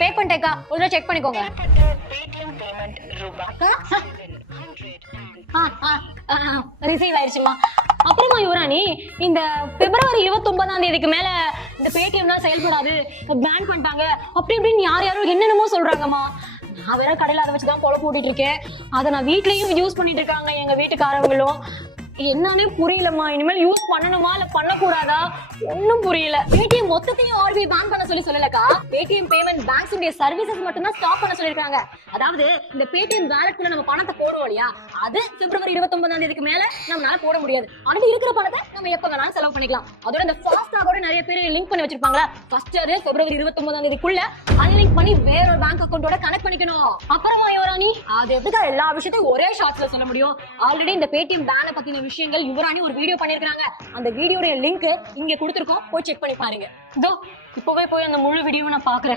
பே பண்ணிட்டேக்கா, ஒரு தடவை செக் பண்ணிக்கோங்க அக்கா. ரிசீவ் ஆயிடுச்சுமா. அப்புறமா யுவராணி, இந்த பிப்ரவரி 29ஆம் தேதிக்கு மேல இந்த பேடிஎம் தான் செயல்படாது, பேன் பண்ணிட்டாங்க அப்படி இப்படின்னு யாரும் என்னென்னமோ சொல்றாங்கம்மா. நான் வேற கடையில அதை வச்சுதான் பொழப்பு ஓட்டிட்டு இருக்கேன். அதை நான் வீட்லயும் யூஸ் பண்ணிட்டு இருக்காங்க எங்க வீட்டுக்காரவங்களும். என்னன்னே புரியலம்மா. இனிமேல் யூஸ் பண்ணணுமா இல்ல பண்ணக்கூடாதா ஒன்னும் புரியல. பேடிஎம் மொத்தத்தையும் ஆர்பிஐ பேன் பண்ண சொல்லலக்கா. பேடிஎம் பேமெண்ட் பேங்க்ஸ் உடைய சர்வீசஸ் மட்டும் தான் ஸ்டாப் பண்ண சொல்லிருக்காங்க. அதாவது இந்த பேடிஎம் வாலெட்குள்ள நம்ம பணத்தை போடுவோம் இல்லையா, அது பிப்ரவரி 29ஆம் தேதிக்கு மேல நம்மளால போட முடியாது. ஆனா இருக்கிற பணத்தை நம்ம எப்ப வேணாலும் செலவு பண்ணிக்கலாம். அதோட இந்த ஃபாஸ்டாகோட நிறைய பேர் லிங்க் பண்ணி வச்சிருப்பாங்களா, ஃபர்ஸ்ட் அது பிப்ரவரி 29ஆம் தேதிக்குள்ள அன்லிங்க் பண்ணி வேற ஒரு பேங்க் அக்கௌண்டோட கனெக்ட் பண்ணிக்கணும். அப்புறமா யுவராணி, அது எப்படிக்கா எல்லா விஷயத்தையும் ஒரே ஷார்ட்ஸ்ல சொல்ல முடியும்? ஆல்ரெடி இந்த பேடிஎம் பேனை பத்தின விஷயங்கள் யுவராணி ஒரு வீடியோ பண்ணிருக்காங்க. அந்த வீடியோட லிங்க் இங்க கொடுத்திருக்கோம், போய் செக் பண்ணி பாருங்க. இதோ இப்பவே போய் அந்த முழு வீடியோவை நான் பாக்குறேன்.